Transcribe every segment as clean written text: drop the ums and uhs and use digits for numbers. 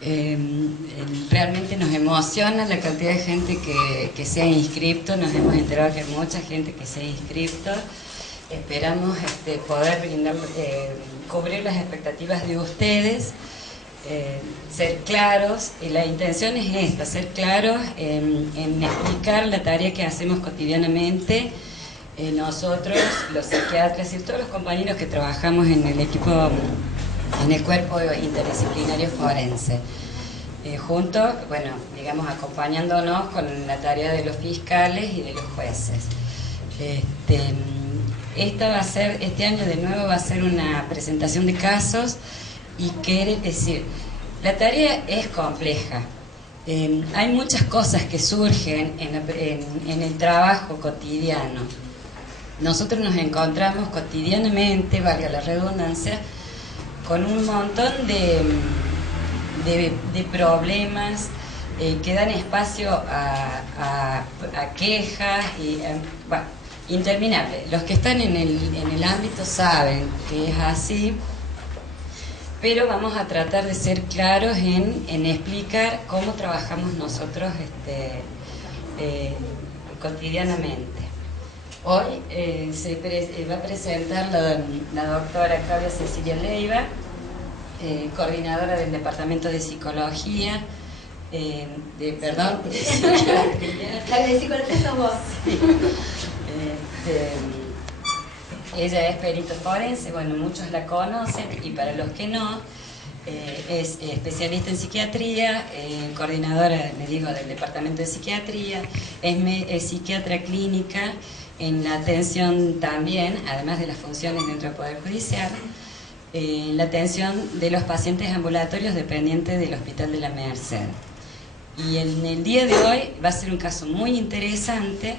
Realmente nos emociona la cantidad de gente que se ha inscrito. Nos hemos enterado que hay mucha gente que se ha inscrito. Esperamos poder brindar, cubrir las expectativas de ustedes, ser claros, y la intención es esta, ser claros en explicar la tarea que hacemos cotidianamente. Nosotros, los psiquiatras y todos los compañeros que trabajamos en el equipo, en el cuerpo interdisciplinario forense, juntos, bueno, digamos, acompañándonos con la tarea de los fiscales y de los jueces. Este año de nuevo va a ser una presentación de casos, y quiere decir, la tarea es compleja. Hay muchas cosas que surgen en el trabajo cotidiano. Nosotros nos encontramos cotidianamente, valga la redundancia, con un montón de problemas que dan espacio a quejas y interminables. Los que están en el ámbito saben que es así, pero vamos a tratar de ser claros en explicar cómo trabajamos nosotros cotidianamente. Hoy va a presentar la doctora Claudia Cecilia Leiva, coordinadora del Departamento de Psicología, perdón, de Psiquiatría. La de psicología sos vos. Sí. Ella es perito forense, bueno, muchos la conocen, y para los que no, es especialista en psiquiatría, coordinadora, me digo, del Departamento de Psiquiatría, es psiquiatra clínica en la atención también, además de las funciones dentro del Poder Judicial, la atención de los pacientes ambulatorios dependientes del Hospital de la Merced. Y en el día de hoy va a ser un caso muy interesante.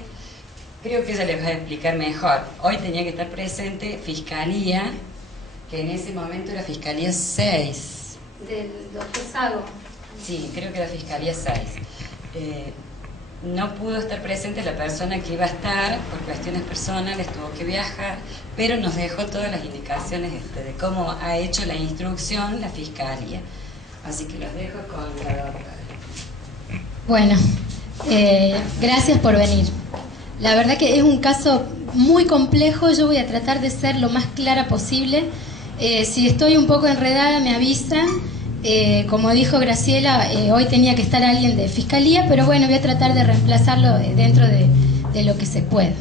Creo que ella les va a explicar mejor. Hoy tenía que estar presente Fiscalía, que en ese momento era Fiscalía 6. Del doctor Sago. Sí, creo que era Fiscalía 6. No pudo estar presente la persona que iba a estar por cuestiones personales, tuvo que viajar, pero nos dejó todas las indicaciones de cómo ha hecho la instrucción la Fiscalía. Así que los dejo con la doctora. Bueno, gracias por venir. La verdad que es un caso muy complejo. Yo voy a tratar de ser lo más clara posible. Si estoy un poco enredada, me avisan. Como dijo Graciela, hoy tenía que estar alguien de Fiscalía, pero bueno, voy a tratar de reemplazarlo dentro de lo que se pueda.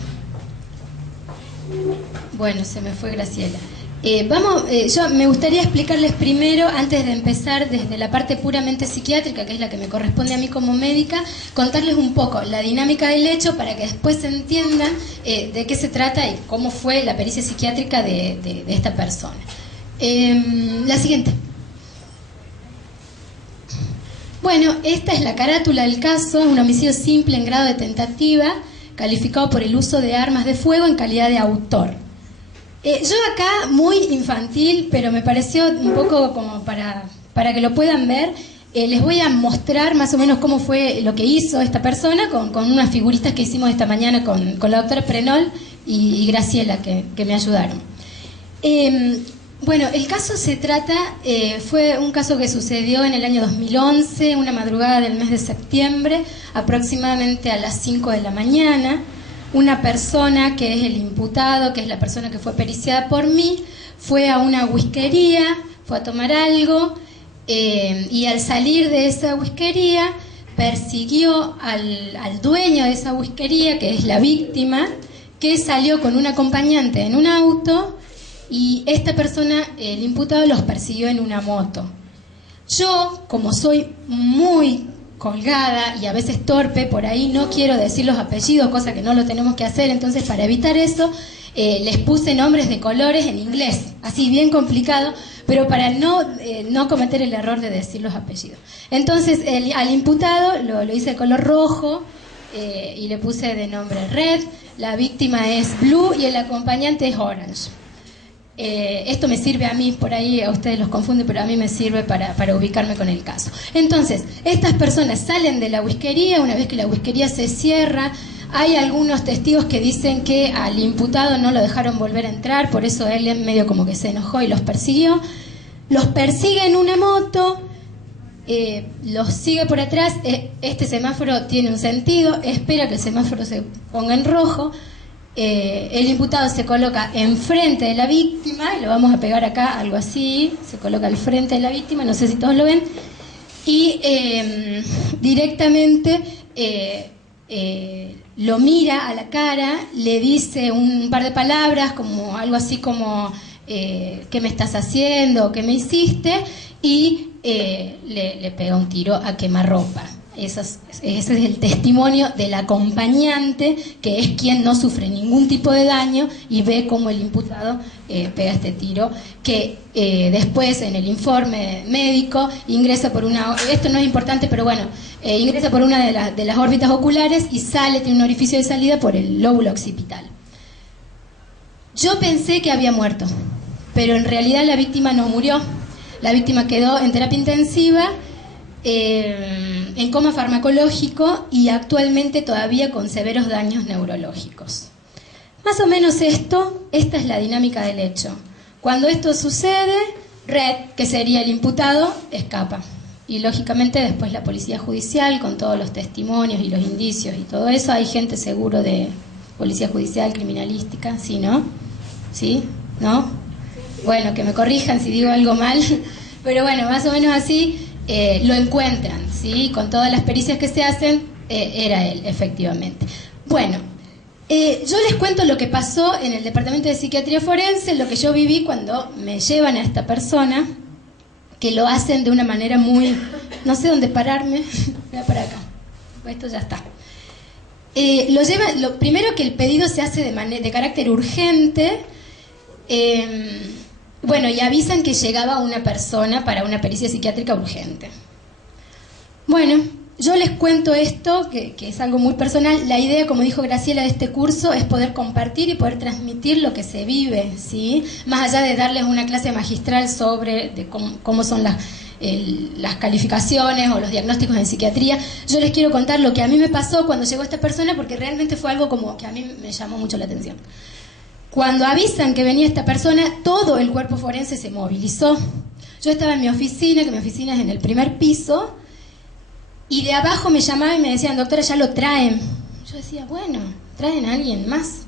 Bueno, se me fue Graciela. Yo me gustaría explicarles primero, antes de empezar desde la parte puramente psiquiátrica, que es la que me corresponde a mí como médica, contarles un poco la dinámica del hecho para que después se entiendan de qué se trata y cómo fue la pericia psiquiátrica de esta persona. La siguiente. Bueno, esta es la carátula del caso, un homicidio simple en grado de tentativa, calificado por el uso de armas de fuego en calidad de autor. Yo acá, muy infantil, pero me pareció un poco como para que lo puedan ver, les voy a mostrar más o menos cómo fue lo que hizo esta persona con unas figuritas que hicimos esta mañana con la doctora Prenol y Graciela, que me ayudaron. Bueno, el caso fue un caso que sucedió en el año 2011, una madrugada del mes de septiembre, aproximadamente a las 5 de la mañana. Una persona que es el imputado, que es la persona que fue periciada por mí, fue a una whiskería, fue a tomar algo, y al salir de esa whiskería persiguió al dueño de esa whiskería, que es la víctima, que salió con un acompañante en un auto, y esta persona, el imputado, los persiguió en una moto. Yo, como soy muy colgada y a veces torpe, por ahí no quiero decir los apellidos, cosa que no lo tenemos que hacer, entonces para evitar eso les puse nombres de colores en inglés, así bien complicado, pero para no cometer el error de decir los apellidos. Entonces al imputado lo hice de color rojo y le puse de nombre Red, la víctima es Blue y el acompañante es Orange. Esto me sirve a mí, por ahí a ustedes los confunde, pero a mí me sirve para ubicarme con el caso. Entonces, estas personas salen de la whiskería. Una vez que la whiskería se cierra, hay algunos testigos que dicen que al imputado no lo dejaron volver a entrar, por eso él en medio como que se enojó y los persiguió. Los persigue en una moto, los sigue por atrás, este semáforo tiene un sentido, espera que el semáforo se ponga en rojo, el imputado se coloca enfrente de la víctima, y lo vamos a pegar acá, algo así, se coloca al frente de la víctima, no sé si todos lo ven, y directamente lo mira a la cara, le dice un par de palabras, como algo así como ¿qué me estás haciendo? ¿Qué me hiciste? Y le pega un tiro a quemarropa. Ese es el testimonio del acompañante, que es quien no sufre ningún tipo de daño y ve cómo el imputado pega este tiro, que después en el informe médico ingresa por una, esto no es importante, pero bueno, ingresa por una de las órbitas oculares y sale, tiene un orificio de salida por el lóbulo occipital. Yo pensé que había muerto, pero en realidad la víctima no murió. La víctima quedó en terapia intensiva, en coma farmacológico y actualmente todavía con severos daños neurológicos. Más o menos esta es la dinámica del hecho. Cuando esto sucede, Red, que sería el imputado, escapa. Y lógicamente después la policía judicial, con todos los testimonios y los indicios y todo eso, hay gente seguro de policía judicial, criminalística, ¿sí, no? ¿Sí? ¿No? Bueno, que me corrijan si digo algo mal, pero bueno, más o menos así lo encuentran, ¿sí? Con todas las pericias que se hacen, era él, efectivamente. Bueno, yo les cuento lo que pasó en el Departamento de Psiquiatría Forense, lo que yo viví cuando me llevan a esta persona, que lo hacen de una manera muy... No sé dónde pararme, voy a parar acá, esto ya está. Lo primero, que el pedido se hace de carácter urgente, bueno, y avisan que llegaba una persona para una pericia psiquiátrica urgente. Bueno, yo les cuento esto, que es algo muy personal. La idea, como dijo Graciela, de este curso es poder compartir y poder transmitir lo que se vive, ¿sí? Más allá de darles una clase magistral sobre cómo son las calificaciones o los diagnósticos en psiquiatría, yo les quiero contar lo que a mí me pasó cuando llegó esta persona, porque realmente fue algo como que a mí me llamó mucho la atención. Cuando avisan que venía esta persona, todo el cuerpo forense se movilizó. Yo estaba en mi oficina, que mi oficina es en el primer piso, y de abajo me llamaban y me decían, doctora, ya lo traen. Yo decía, bueno, traen a alguien más.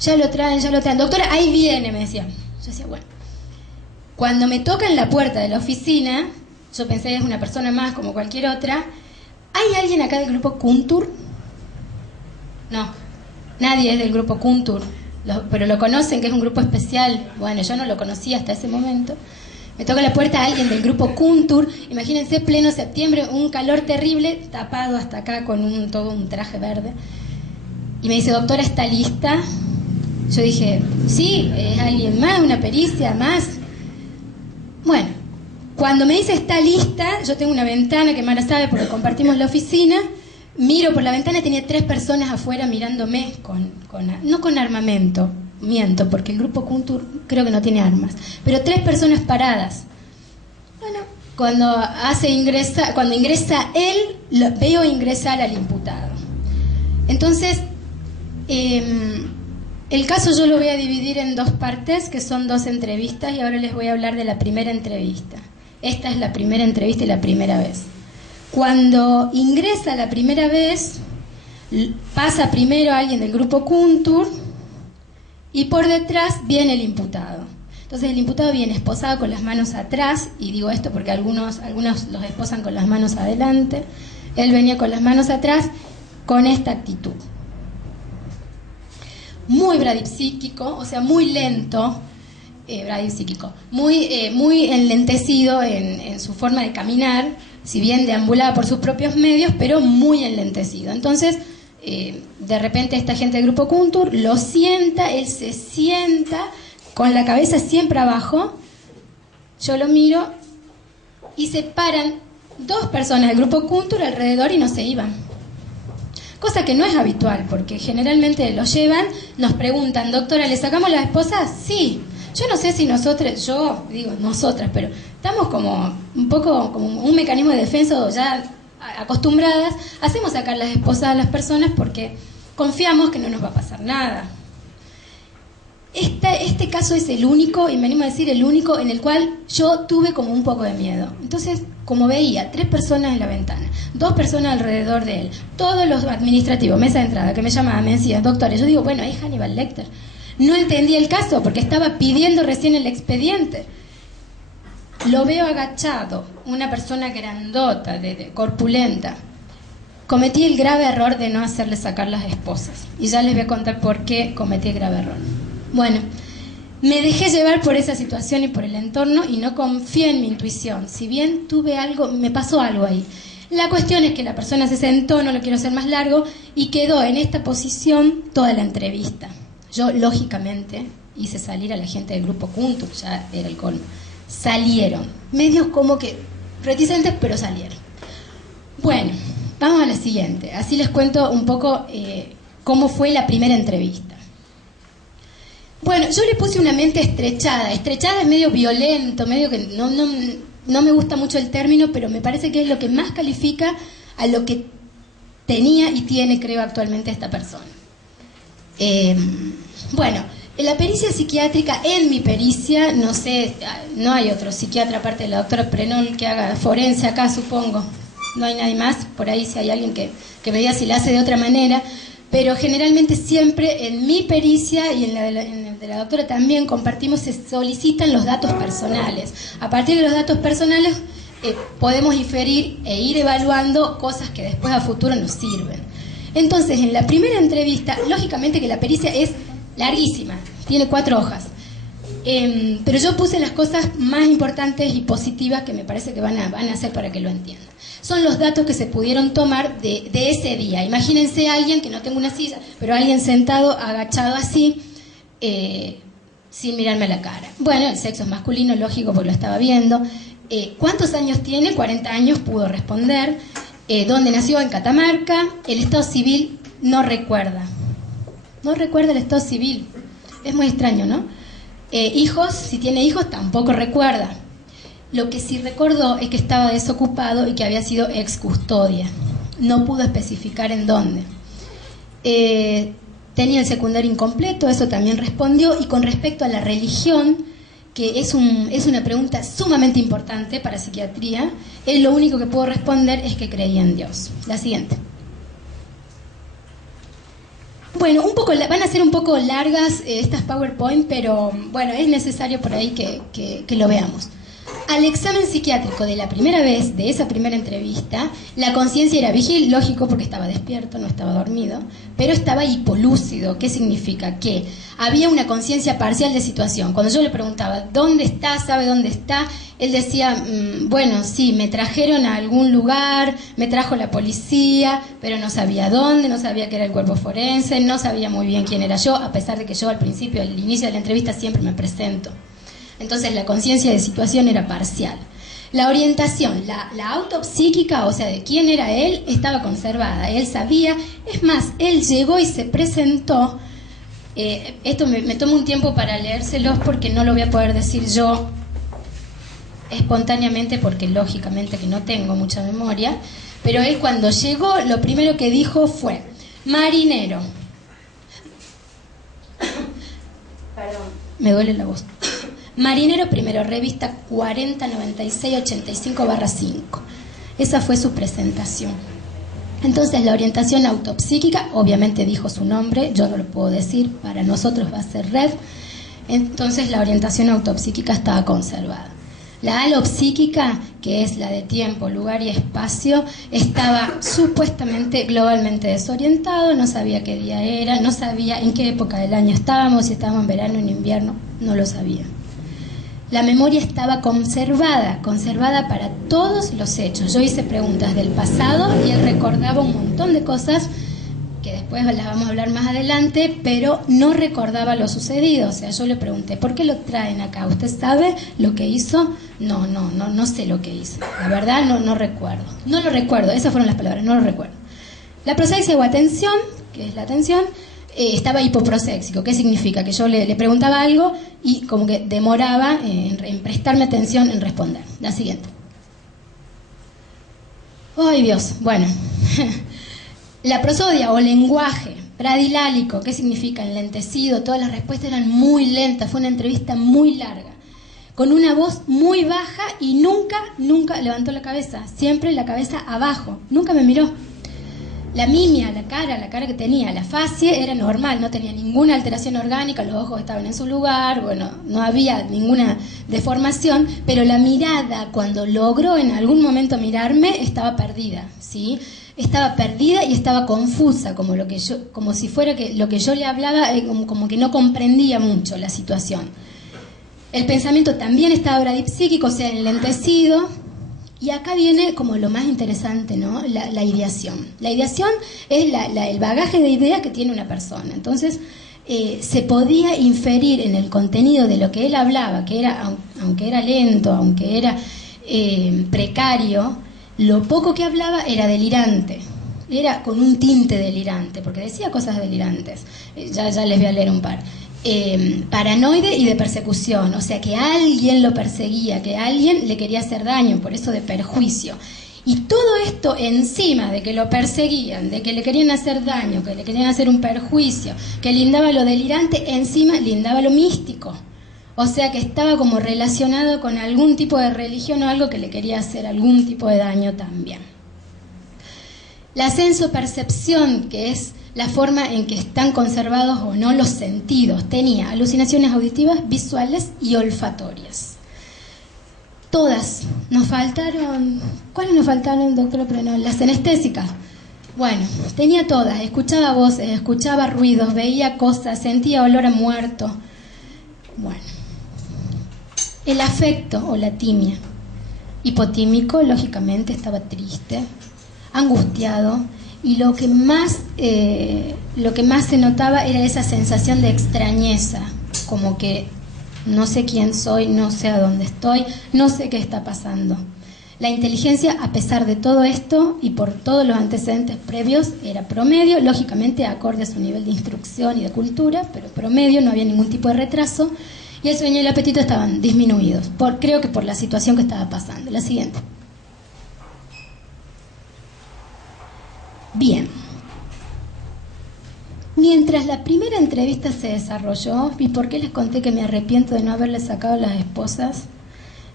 Ya lo traen, ya lo traen. Doctora, ahí viene, me decían. Yo decía, bueno. Cuando me tocan la puerta de la oficina, yo pensé, es una persona más como cualquier otra. ¿Hay alguien acá del grupo Kuntur? No, nadie es del grupo Kuntur. Pero lo conocen, que es un grupo especial. Bueno, yo no lo conocía hasta ese momento. Me toca la puerta a alguien del grupo Kuntur. Imagínense, pleno septiembre, un calor terrible, tapado hasta acá con todo un traje verde. Y me dice, doctora, ¿está lista? Yo dije, sí, es alguien más, una pericia más. Bueno, cuando me dice está lista, yo tengo una ventana que Mara sabe porque compartimos la oficina. Miro por la ventana y tenía 3 personas afuera mirándome, no con armamento, miento, porque el grupo Kuntur creo que no tiene armas, pero 3 personas paradas. Bueno, cuando ingresa él, veo ingresar al imputado. Entonces, el caso yo lo voy a dividir en 2 partes, que son 2 entrevistas, y ahora les voy a hablar de la primera entrevista. Esta es la primera entrevista y la primera vez. Cuando ingresa la primera vez, pasa primero alguien del grupo Kuntur y por detrás viene el imputado. Entonces el imputado viene esposado con las manos atrás, y digo esto porque algunos los esposan con las manos adelante. Él venía con las manos atrás con esta actitud. Muy bradipsíquico, o sea, muy lento, bradipsíquico, muy enlentecido en su forma de caminar, si bien deambulaba por sus propios medios, pero muy enlentecido. Entonces, de repente esta gente del grupo Kuntur lo sienta, él se sienta con la cabeza siempre abajo, yo lo miro y se paran 2 personas del grupo Kuntur alrededor y no se iban. Cosa que no es habitual, porque generalmente lo llevan, nos preguntan, doctora, ¿le sacamos las esposas? Sí. Yo no sé si nosotras, yo digo nosotras, pero estamos como un poco como un mecanismo de defensa ya acostumbradas, hacemos sacar las esposas a las personas porque confiamos que no nos va a pasar nada. Este caso es el único, y me animo a decir el único, en el cual yo tuve como un poco de miedo. Entonces, como veía 3 personas en la ventana, 2 personas alrededor de él, todos los administrativos, mesa de entrada, que me llamaban, me decían, doctores, yo digo, bueno, es Hannibal Lecter. No entendía el caso porque estaba pidiendo recién el expediente. Lo veo agachado, una persona grandota, corpulenta. Cometí el grave error de no hacerle sacar las esposas. Y ya les voy a contar por qué cometí el grave error. Bueno, me dejé llevar por esa situación y por el entorno y no confié en mi intuición. Si bien tuve algo, me pasó algo ahí. La cuestión es que la persona se sentó, no lo quiero hacer más largo, y quedó en esta posición toda la entrevista. Yo, lógicamente, hice salir a la gente del grupo junto, ya era el colmo. Salieron, medios como que reticentes, pero salieron. Bueno, vamos a la siguiente. Así les cuento un poco cómo fue la primera entrevista. Bueno, yo le puse una mente estrechada. Estrechada es medio violento, medio que no me gusta mucho el término, pero me parece que es lo que más califica a lo que tenía y tiene, creo, actualmente esta persona. Bueno, en la pericia psiquiátrica, en mi pericia, no sé, no hay otro psiquiatra aparte de la doctora Prenol que haga forense acá, supongo. No hay nadie más, por ahí si hay alguien que me diga si la hace de otra manera. Pero generalmente siempre en mi pericia y en el de la doctora también compartimos, se solicitan los datos personales. A partir de los datos personales podemos inferir e ir evaluando cosas que después a futuro nos sirven. Entonces, en la primera entrevista, lógicamente que la pericia es larguísima, tiene 4 hojas. Pero yo puse las cosas más importantes y positivas que me parece que van a hacer para que lo entiendan. Son los datos que se pudieron tomar de ese día. Imagínense a alguien que no tengo una silla, pero alguien sentado, agachado así, sin mirarme a la cara. Bueno, el sexo es masculino, lógico, porque lo estaba viendo. ¿Cuántos años tiene? 40 años, pudo responder. ¿Dónde nació? En Catamarca. El estado civil no recuerda. No recuerda el estado civil. Es muy extraño, ¿no? Hijos, si tiene hijos, tampoco recuerda. Lo que sí recordó es que estaba desocupado y que había sido ex custodia. No pudo especificar en dónde. Tenía el secundario incompleto, eso también respondió. Y con respecto a la religión, que es una pregunta sumamente importante para psiquiatría, él lo único que pudo responder es que creía en Dios. La siguiente. Bueno, van a ser un poco largas estas PowerPoint, pero bueno, es necesario por ahí que lo veamos. Al examen psiquiátrico de la primera vez, de esa primera entrevista, la conciencia era vigil, lógico, porque estaba despierto, no estaba dormido, pero estaba hipolúcido. ¿Qué significa? Que había una conciencia parcial de situación. Cuando yo le preguntaba, ¿dónde está? ¿Sabe dónde está? Él decía, bueno, sí, me trajeron a algún lugar, me trajo la policía, pero no sabía dónde, no sabía que era el cuerpo forense, no sabía muy bien quién era yo, a pesar de que yo al principio, al inicio de la entrevista, siempre me presento. Entonces la conciencia de situación era parcial. La orientación, la autopsíquica, o sea, de quién era él, estaba conservada. Él sabía, es más, él llegó y se presentó. Esto me tomo un tiempo para leérselos porque no lo voy a poder decir yo espontáneamente porque lógicamente que no tengo mucha memoria. Pero él cuando llegó, lo primero que dijo fue, marinero. Perdón, me duele la voz. Marinero primero, revista 409685/5. Esa fue su presentación. Entonces la orientación autopsíquica, obviamente dijo su nombre, yo no lo puedo decir, para nosotros va a ser red. Entonces la orientación autopsíquica estaba conservada. La alopsíquica, que es la de tiempo, lugar y espacio, estaba supuestamente globalmente desorientado, no sabía qué día era, no sabía en qué época del año estábamos, si estábamos en verano o en invierno, no lo sabía. La memoria estaba conservada para todos los hechos. Yo hice preguntas del pasado y él recordaba un montón de cosas que después las vamos a hablar más adelante, pero no recordaba lo sucedido. O sea, yo le pregunté, ¿por qué lo traen acá? ¿Usted sabe lo que hizo? No sé lo que hizo. La verdad no recuerdo. No lo recuerdo, esas fueron las palabras, no lo recuerdo. La prosexia o atención, que es la atención, estaba hipoproséxico. ¿Qué significa? Que yo le preguntaba algo y como que demoraba en prestarme atención en responder. La siguiente. ¡Ay, Dios! Bueno, la prosodia o lenguaje Bradilálico, ¿qué significa? Enlentecido, todas las respuestas eran muy lentas, fue una entrevista muy larga, con una voz muy baja y nunca levantó la cabeza, siempre la cabeza abajo, nunca me miró. La mimia, la cara que tenía, la facie era normal, no tenía ninguna alteración orgánica, los ojos estaban en su lugar, bueno, no había ninguna deformación, pero la mirada, cuando logró en algún momento mirarme, estaba perdida, ¿sí? Estaba perdida y estaba confusa, como si fuera que lo que yo le hablaba, como que no comprendía mucho la situación. El pensamiento también estaba bradipsíquico, o sea, enlentecido. Y acá viene como lo más interesante, ¿no? La ideación. La ideación es el bagaje de ideas que tiene una persona. Entonces, se podía inferir en el contenido de lo que él hablaba, que era, aunque era lento, aunque era precario, lo poco que hablaba era delirante. Era con un tinte delirante, porque decía cosas delirantes. Ya les voy a leer un par. Paranoide y de persecución, o sea que alguien lo perseguía, que alguien le quería hacer daño, por eso de perjuicio. Y todo esto encima de que lo perseguían, de que le querían hacer daño, que le querían hacer un perjuicio, que lindaba lo delirante, encima lindaba lo místico. O sea que estaba como relacionado con algún tipo de religión o algo que le quería hacer algún tipo de daño también. La sensopercepción, que es la forma en que están conservados o no los sentidos, tenía alucinaciones auditivas, visuales y olfatorias. Todas. Nos faltaron... ¿Cuáles nos faltaron, doctora Prenol? Las anestésicas. Bueno, tenía todas. Escuchaba voces, escuchaba ruidos, veía cosas, sentía olor a muerto. Bueno. El afecto o la timia. Hipotímico, lógicamente, estaba triste, angustiado, y lo que más se notaba era esa sensación de extrañeza, como que no sé quién soy, no sé a dónde estoy, no sé qué está pasando. La inteligencia, a pesar de todo esto y por todos los antecedentes previos, era promedio, lógicamente acorde a su nivel de instrucción y de cultura, pero promedio, no había ningún tipo de retraso, y el sueño y el apetito estaban disminuidos, creo que por la situación que estaba pasando. La siguiente. Bien. Mientras la primera entrevista se desarrolló, ¿y por qué les conté que me arrepiento de no haberle sacado las esposas?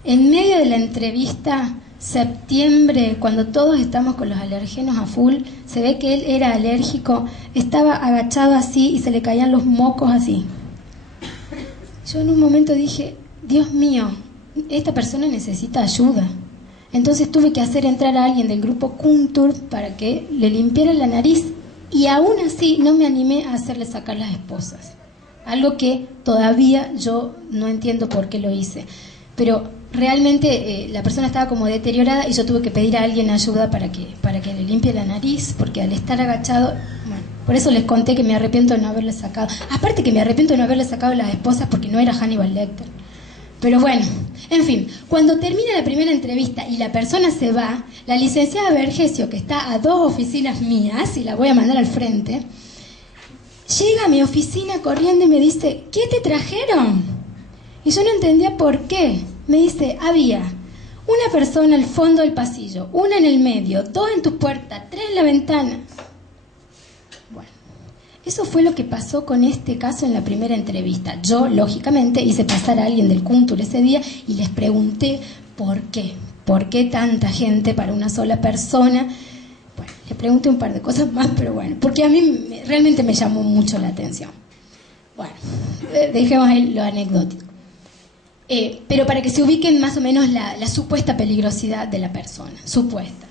En medio de la entrevista, septiembre, cuando todos estamos con los alergenos a full, se ve que él era alérgico, estaba agachado así y se le caían los mocos así. Yo en un momento dije, Dios mío, esta persona necesita ayuda. Entonces tuve que hacer entrar a alguien del grupo Kuntur para que le limpiara la nariz, y aún así no me animé a hacerle sacar las esposas. Algo que todavía yo no entiendo por qué lo hice. Pero realmente la persona estaba como deteriorada y yo tuve que pedir a alguien ayuda para que le limpie la nariz, porque al estar agachado... Bueno, por eso les conté que me arrepiento de no haberle sacado. Aparte que me arrepiento de no haberle sacado las esposas porque no era Hannibal Lecter. Pero bueno, en fin, cuando termina la primera entrevista y la persona se va, la licenciada Vergesio, que está a 2 oficinas mías, y la voy a mandar al frente, llega a mi oficina corriendo y me dice, ¿qué te trajeron? Y yo no entendía por qué. Me dice, había una persona al fondo del pasillo, una en el medio, 2 en tu puerta, 3 en la ventana. Bueno, eso fue lo que pasó con este caso en la primera entrevista. Yo, lógicamente, hice pasar a alguien del Kuntur ese día y les pregunté por qué. ¿Por qué tanta gente para una sola persona? Bueno, le pregunté un par de cosas más, pero bueno, porque a mí realmente me llamó mucho la atención. Bueno, dejemos ahí lo anecdótico. Pero para que se ubiquen más o menos la supuesta peligrosidad de la persona, supuesta.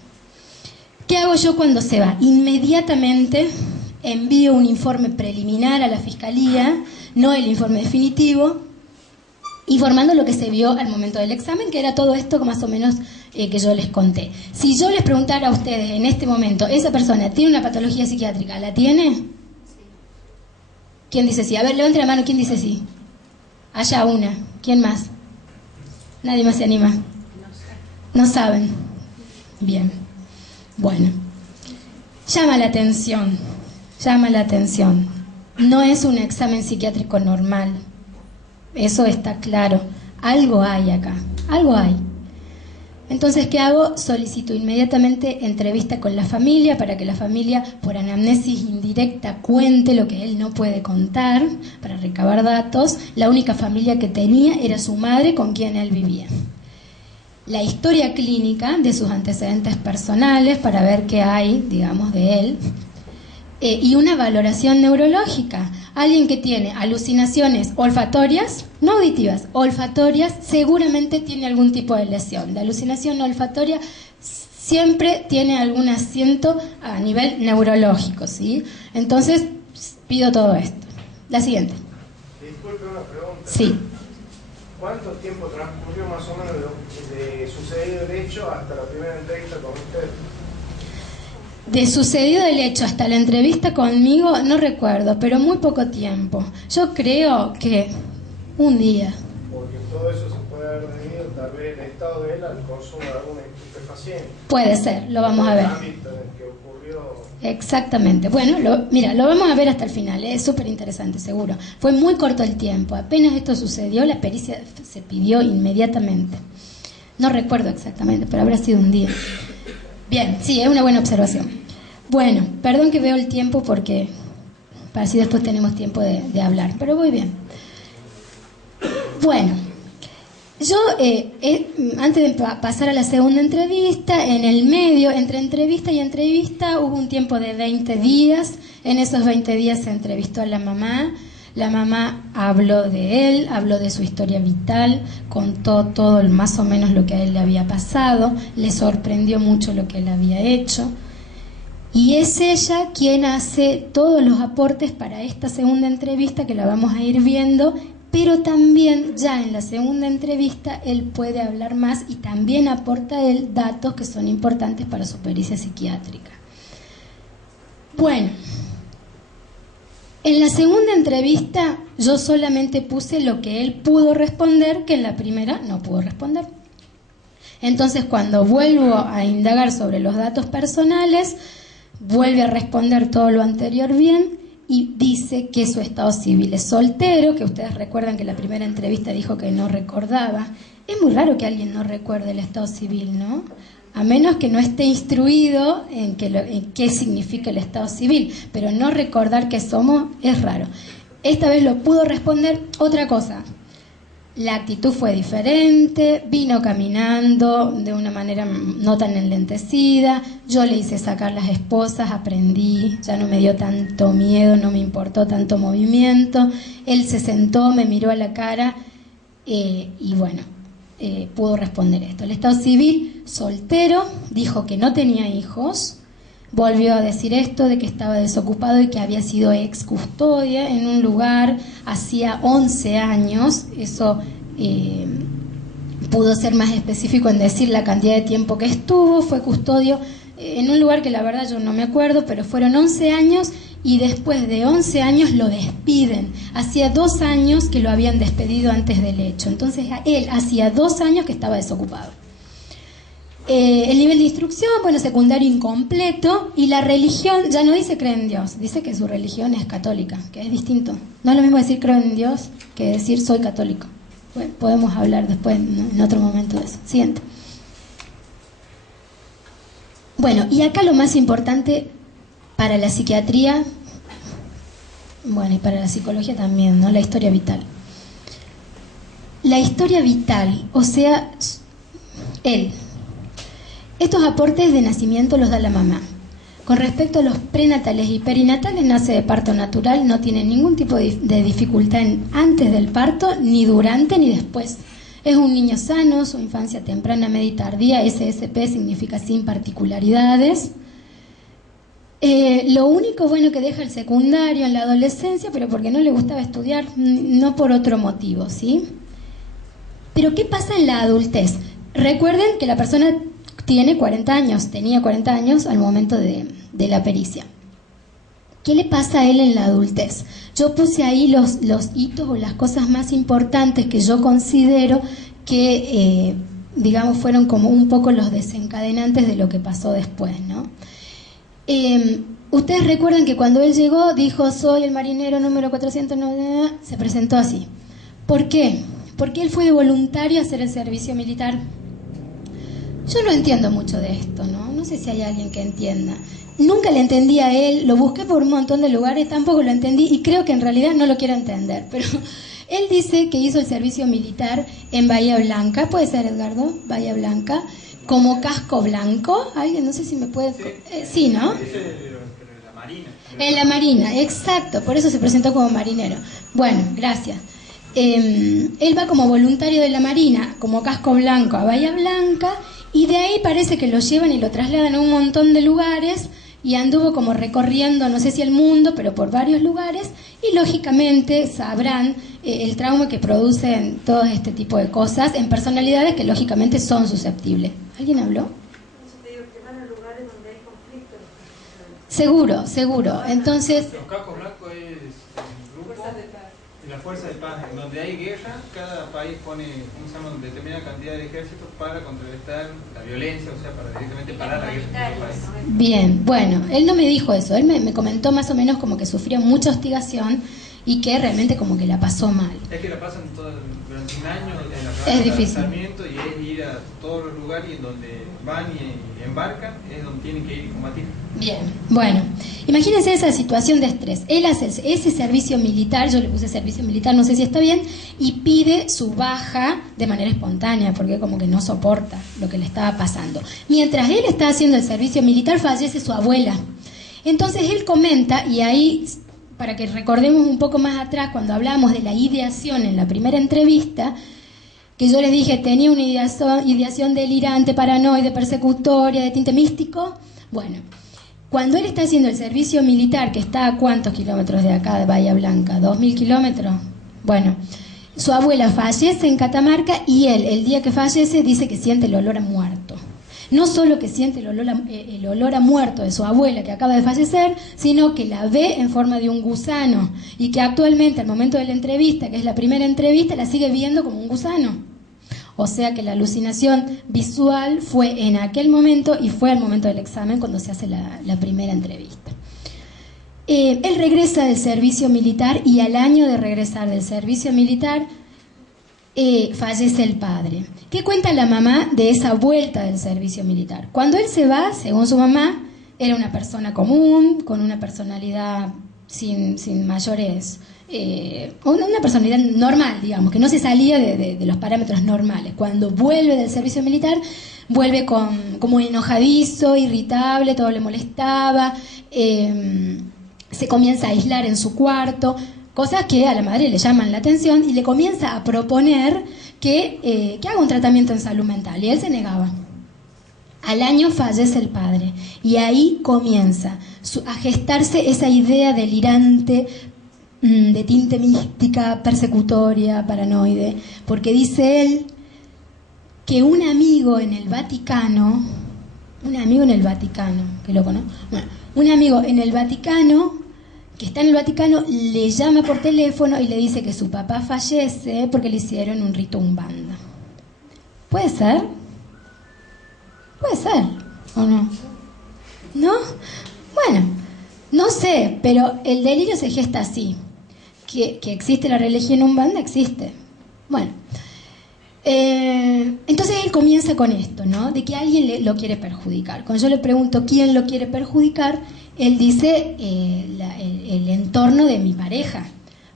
¿Qué hago yo cuando se va? Inmediatamente envío un informe preliminar a la Fiscalía, no el informe definitivo, informando lo que se vio al momento del examen, que era todo esto más o menos que yo les conté. Si yo les preguntara a ustedes en este momento, ¿esa persona tiene una patología psiquiátrica? ¿La tiene? Sí. ¿Quién dice sí? A ver, levante la mano, ¿quién dice sí? Allá una. ¿Quién más? Nadie más se anima. No saben. Bien. Bueno. Llama la atención. Llama la atención. No es un examen psiquiátrico normal. Eso está claro. Algo hay acá. Algo hay. Entonces, ¿qué hago? Solicito inmediatamente entrevista con la familia para que la familia, por anamnesis indirecta, cuente lo que él no puede contar, para recabar datos. La única familia que tenía era su madre, con quien él vivía. La historia clínica de sus antecedentes personales para ver qué hay, digamos, de él. Y una valoración neurológica. Alguien que tiene alucinaciones olfatorias, no auditivas, olfatorias, seguramente tiene algún tipo de lesión. La alucinación olfatoria siempre tiene algún asiento a nivel neurológico, ¿sí? Entonces, pido todo esto. La siguiente. Disculpe una pregunta. Sí. ¿Cuánto tiempo transcurrió más o menos de sucedido el hecho hasta la primera entrevista con usted? De sucedido el hecho hasta la entrevista conmigo, no recuerdo, pero muy poco tiempo. Yo creo que un día. Porque todo eso se puede haber debido tal vez el estado de él al consumo de algún estupefaciente. Puede ser, lo vamos a ver. El ámbito en el que ocurrió. Exactamente. Bueno, mira, lo vamos a ver hasta el final, es súper interesante, seguro. Fue muy corto el tiempo, apenas esto sucedió, la pericia se pidió inmediatamente. No recuerdo exactamente, pero habrá sido un día. Bien, sí, es una buena observación. Bueno, perdón que veo el tiempo porque para así después tenemos tiempo de hablar, pero voy bien. Bueno, yo antes de pasar a la segunda entrevista, en el medio, entre entrevista y entrevista, hubo un tiempo de 20 días. En esos 20 días se entrevistó a la mamá. La mamá habló de él, habló de su historia vital, contó todo más o menos lo que a él le había pasado, le sorprendió mucho lo que él había hecho. Y es ella quien hace todos los aportes para esta segunda entrevista, que la vamos a ir viendo, pero también ya en la segunda entrevista él puede hablar más y también aporta él datos que son importantes para su pericia psiquiátrica. Bueno. En la segunda entrevista yo solamente puse lo que él pudo responder, que en la primera no pudo responder. Entonces, cuando vuelvo a indagar sobre los datos personales, vuelve a responder todo lo anterior bien y dice que su estado civil es soltero, que ustedes recuerdan que en la primera entrevista dijo que no recordaba. Es muy raro que alguien no recuerde el estado civil, ¿no? A menos que no esté instruido en qué significa el estado civil, pero no recordar qué somos es raro. Esta vez lo pudo responder. Otra cosa, la actitud fue diferente, vino caminando de una manera no tan enlentecida, yo le hice sacar las esposas, aprendí, ya no me dio tanto miedo, no me importó tanto movimiento, él se sentó, me miró a la cara y bueno, pudo responder esto. El estado civil, soltero, dijo que no tenía hijos, volvió a decir esto de que estaba desocupado y que había sido ex custodia en un lugar hacía 11 años, eso pudo ser más específico en decir la cantidad de tiempo que estuvo, fue custodio en un lugar que la verdad yo no me acuerdo, pero fueron 11 años y después de 11 años lo despiden. Hacía 2 años que lo habían despedido antes del hecho, entonces él hacía 2 años que estaba desocupado. El nivel de instrucción, bueno, secundario incompleto, y la religión, ya no dice cree en Dios, dice que su religión es católica, que es distinto. No es lo mismo decir creo en Dios que decir soy católico. Bueno, podemos hablar después, ¿no?, en otro momento de eso. Siguiente. Bueno, y acá lo más importante para la psiquiatría, bueno, y para la psicología también, ¿no?, la historia vital. La historia vital, o sea, él. Estos aportes de nacimiento los da la mamá. Con respecto a los prenatales y perinatales, nace de parto natural, no tiene ningún tipo de dificultad antes del parto, ni durante ni después. Es un niño sano, su infancia temprana, media y tardía, SSP significa sin particularidades. Lo único bueno que deja el secundario en la adolescencia, pero porque no le gustaba estudiar, no por otro motivo, ¿sí? Pero ¿qué pasa en la adultez? Recuerden que la persona tiene 40 años, tenía 40 años al momento de la pericia. ¿Qué le pasa a él en la adultez? Yo puse ahí los hitos o las cosas más importantes que yo considero que, digamos, fueron como un poco los desencadenantes de lo que pasó después, ¿no? Ustedes recuerdan que cuando él llegó dijo, soy el marinero número 409, se presentó así. ¿Por qué? Porque él fue de voluntario a hacer el servicio militar. Yo no entiendo mucho de esto, ¿no? No sé si hay alguien que entienda. Nunca le entendí a él, lo busqué por un montón de lugares, tampoco lo entendí y creo que en realidad no lo quiero entender, pero él dice que hizo el servicio militar en Bahía Blanca, ¿puede ser, Edgardo? Bahía Blanca, como casco blanco, alguien, no sé si me puede... sí, ¿no? En la Marina, exacto, por eso se presentó como marinero. Bueno, gracias. Él va como voluntario de la Marina, como casco blanco a Bahía Blanca, y de ahí parece que lo llevan y lo trasladan a un montón de lugares, y anduvo como recorriendo, no sé si el mundo, pero por varios lugares, y lógicamente sabrán el trauma que producen todo este tipo de cosas en personalidades que lógicamente son susceptibles. ¿Alguien habló? Seguro, seguro. Entonces... Los cascos blancos es el grupo y la fuerza de paz. En donde hay guerra, cada país pone una determinada cantidad de ejércitos para contrarrestar la violencia, o sea, para directamente parar la guerra en el país. Bien, bueno, él no me dijo eso. Él me comentó más o menos como que sufrió mucha hostigación y que realmente como que la pasó mal. Es que la pasan durante un año en la es difícil. Y es ir a todos los lugares y en donde van y embarcan es donde tienen que ir y combatir. Bien, bueno, imagínense esa situación de estrés. Él hace ese servicio militar, yo le puse servicio militar, no sé si está bien, y pide su baja de manera espontánea, porque como que no soporta lo que le estaba pasando. Mientras él está haciendo el servicio militar, fallece su abuela. Entonces él comenta, y ahí, para que recordemos un poco más atrás, cuando hablábamos de la ideación en la primera entrevista, que yo les dije, tenía una ideación delirante, paranoide, persecutoria, de tinte místico. Bueno, cuando él está haciendo el servicio militar, que está a ¿cuántos kilómetros de acá, de Bahía Blanca? ¿2000 kilómetros? Bueno, su abuela fallece en Catamarca y él, el día que fallece, dice que siente el olor a muerto. No solo que siente el olor a muerto de su abuela que acaba de fallecer, sino que la ve en forma de un gusano y que actualmente, al momento de la entrevista, que es la primera entrevista, la sigue viendo como un gusano. O sea que la alucinación visual fue en aquel momento y fue al momento del examen cuando se hace la primera entrevista. Él regresa del servicio militar y al año de regresar del servicio militar fallece el padre. ¿Qué cuenta la mamá de esa vuelta del servicio militar? Cuando él se va, según su mamá, era una persona común, con una personalidad sin mayores... una personalidad normal, digamos, que no se salía de los parámetros normales. Cuando vuelve del servicio militar, vuelve como enojadizo, irritable, todo le molestaba, se comienza a aislar en su cuarto, cosas que a la madre le llaman la atención y le comienza a proponer que haga un tratamiento en salud mental, y él se negaba. Al año fallece el padre y ahí comienza a gestarse esa idea delirante, de tinte mística, persecutoria, paranoide, porque dice él que un amigo en el Vaticano, que loco, ¿no? Bueno, un amigo en el Vaticano, que está en el Vaticano, le llama por teléfono y le dice que su papá fallece porque le hicieron un rito umbanda. ¿Puede ser? ¿Puede ser o no? ¿No? Bueno, no sé, pero el delirio se gesta así. Que existe la religión umbanda, existe. Bueno, entonces él comienza con esto, ¿no? De que alguien lo quiere perjudicar. Cuando yo le pregunto quién lo quiere perjudicar, él dice el entorno de mi pareja.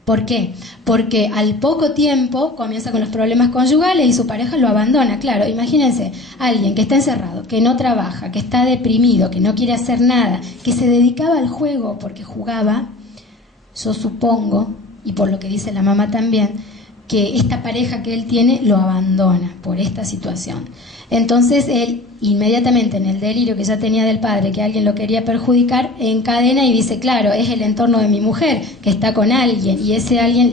¿Por qué? Porque al poco tiempo comienza con los problemas conyugales y su pareja lo abandona. Claro, imagínense, alguien que está encerrado, que no trabaja, que está deprimido, que no quiere hacer nada, que se dedicaba al juego porque jugaba. Yo supongo, y por lo que dice la mamá también, que esta pareja que él tiene lo abandona por esta situación. Entonces él inmediatamente, en el delirio que ya tenía del padre, que alguien lo quería perjudicar, encadena y dice, claro, es el entorno de mi mujer, que está con alguien, y ese alguien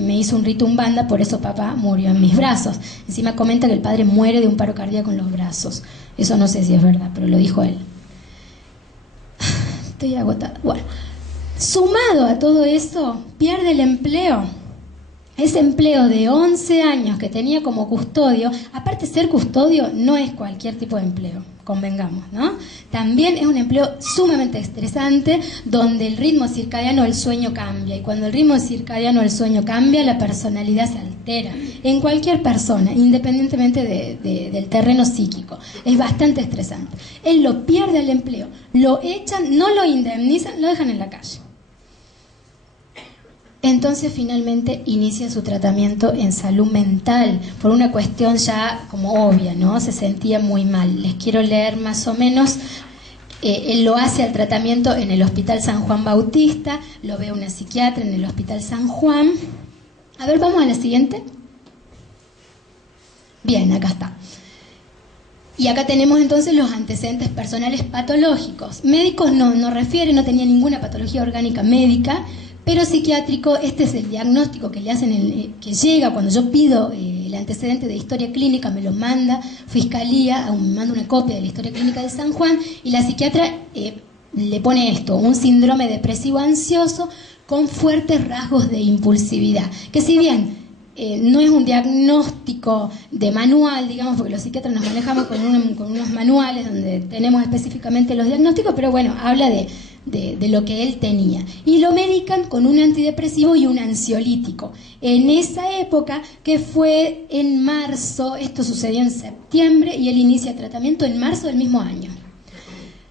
me hizo un rito umbanda, por eso papá murió en mis brazos. Encima comenta que el padre muere de un paro cardíaco en los brazos. Eso no sé si es verdad, pero lo dijo él. Estoy agotada. Bueno, sumado a todo eso, pierde el empleo. Ese empleo de 11 años que tenía como custodio, aparte ser custodio no es cualquier tipo de empleo, convengamos, ¿no? También es un empleo sumamente estresante, donde el ritmo circadiano del sueño cambia, y cuando el ritmo circadiano del sueño cambia, la personalidad se altera. entera, en cualquier persona, independientemente del terreno psíquico. Es bastante estresante. Él lo pierde el empleo, lo echan, no lo indemnizan, lo dejan en la calle. Entonces finalmente inicia su tratamiento en salud mental, por una cuestión ya como obvia, ¿no? Se sentía muy mal. Les quiero leer más o menos. Él lo hace al tratamiento en el Hospital San Juan Bautista, lo ve una psiquiatra en el Hospital San Juan. A ver, vamos a la siguiente. Bien, acá está. Y acá tenemos entonces los antecedentes personales patológicos. Médicos no refiere, no tenía ninguna patología orgánica médica, pero psiquiátrico. Este es el diagnóstico que le hacen, que llega cuando yo pido el antecedente de historia clínica, me lo manda Fiscalía, me manda una copia de la historia clínica de San Juan, y la psiquiatra le pone esto: un síndrome depresivo ansioso con fuertes rasgos de impulsividad, que si bien no es un diagnóstico de manual, digamos, porque los psiquiatras nos manejamos con unos manuales donde tenemos específicamente los diagnósticos, pero bueno, habla de lo que él tenía. Y lo medican con un antidepresivo y un ansiolítico. En esa época, que fue en marzo, esto sucedió en septiembre, y él inicia tratamiento en marzo del mismo año.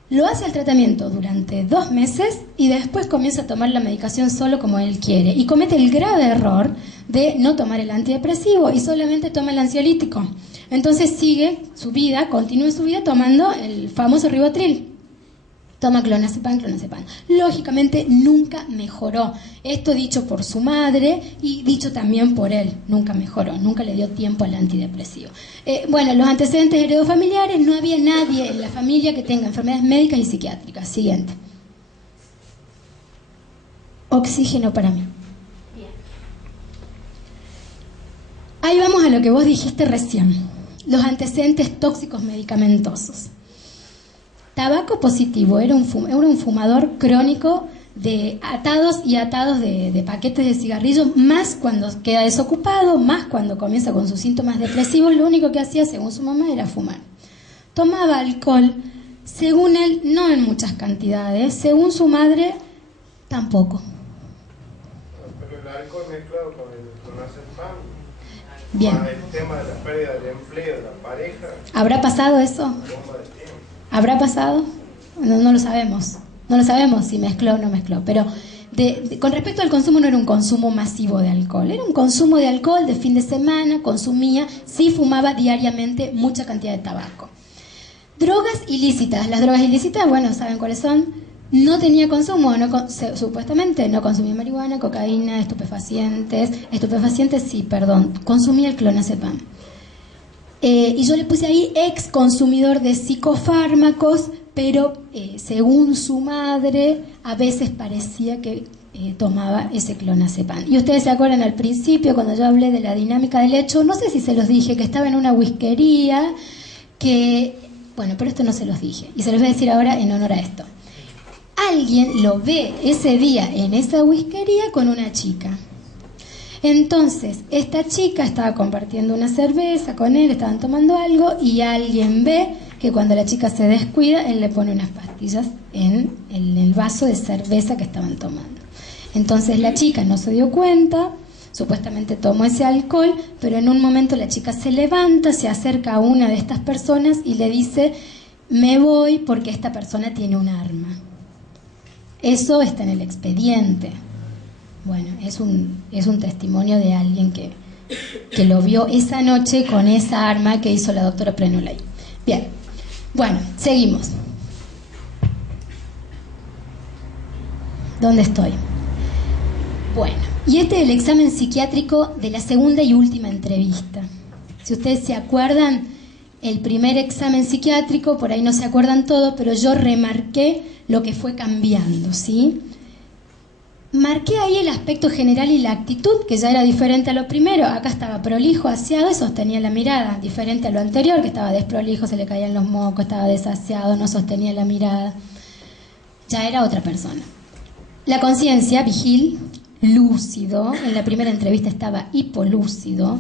Lo hace el tratamiento durante 2 meses y después comienza a tomar la medicación solo como él quiere. Y comete el grave error de no tomar el antidepresivo y solamente toma el ansiolítico. Entonces sigue su vida, continúa su vida tomando el famoso Rivotril. Toma clonazepam. Lógicamente nunca mejoró. Esto dicho por su madre y dicho también por él. Nunca mejoró, nunca le dio tiempo al antidepresivo. Bueno, los antecedentes heredofamiliares, no había nadie en la familia que tenga enfermedades médicas y psiquiátricas. Siguiente. Oxígeno para mí. Ahí vamos a lo que vos dijiste recién. Los antecedentes tóxicos medicamentosos. Tabaco positivo, era un fumador crónico de atados y atados de paquetes de cigarrillos, más cuando queda desocupado, más cuando comienza con sus síntomas depresivos. Lo único que hacía, según su mamá, era fumar. Tomaba alcohol, según él, no en muchas cantidades, según su madre, tampoco. Pero el alcohol mezclado con el clonazepam, bien, más el tema de la pérdida del empleo de la pareja. ¿Habrá pasado eso? ¿Habrá pasado? No lo sabemos. No lo sabemos si mezcló o no mezcló. Pero con respecto al consumo, no era un consumo masivo de alcohol. Era un consumo de alcohol de fin de semana, consumía, sí fumaba diariamente mucha cantidad de tabaco. Drogas ilícitas. Las drogas ilícitas, bueno, ¿saben cuáles son? No tenía consumo, supuestamente no consumía marihuana, cocaína, estupefacientes. Estupefacientes sí, perdón. Consumía el clonazepam. Y yo le puse ahí ex consumidor de psicofármacos, pero según su madre, a veces parecía que tomaba ese clonazepam. Y ustedes se acuerdan al principio, cuando yo hablé de la dinámica del hecho, no sé si se los dije, que estaba en una whiskería, bueno, pero esto no se los dije, y se los voy a decir ahora en honor a esto. Alguien lo ve ese día en esa whiskería con una chica. Entonces, esta chica estaba compartiendo una cerveza con él, estaban tomando algo, y alguien ve que cuando la chica se descuida, él le pone unas pastillas en el vaso de cerveza que estaban tomando. Entonces la chica no se dio cuenta, supuestamente tomó ese alcohol, pero en un momento la chica se levanta, se acerca a una de estas personas y le dice: me voy porque esta persona tiene un arma. Eso está en el expediente. Bueno, es un testimonio de alguien que lo vio esa noche con esa arma que hizo la doctora Prenolay. Bien, bueno, seguimos. ¿Dónde estoy? Bueno, y este es el examen psiquiátrico de la segunda y última entrevista. Si ustedes se acuerdan, el primer examen psiquiátrico, por ahí no se acuerdan todo, pero yo remarqué lo que fue cambiando, ¿sí? Marqué ahí el aspecto general y la actitud, que ya era diferente a lo primero. Acá estaba prolijo, aseado y sostenía la mirada, diferente a lo anterior, que estaba desprolijo, se le caían los mocos, estaba desaseado, no sostenía la mirada. Ya era otra persona. La conciencia, vigil, lúcido. En la primera entrevista estaba hipolúcido.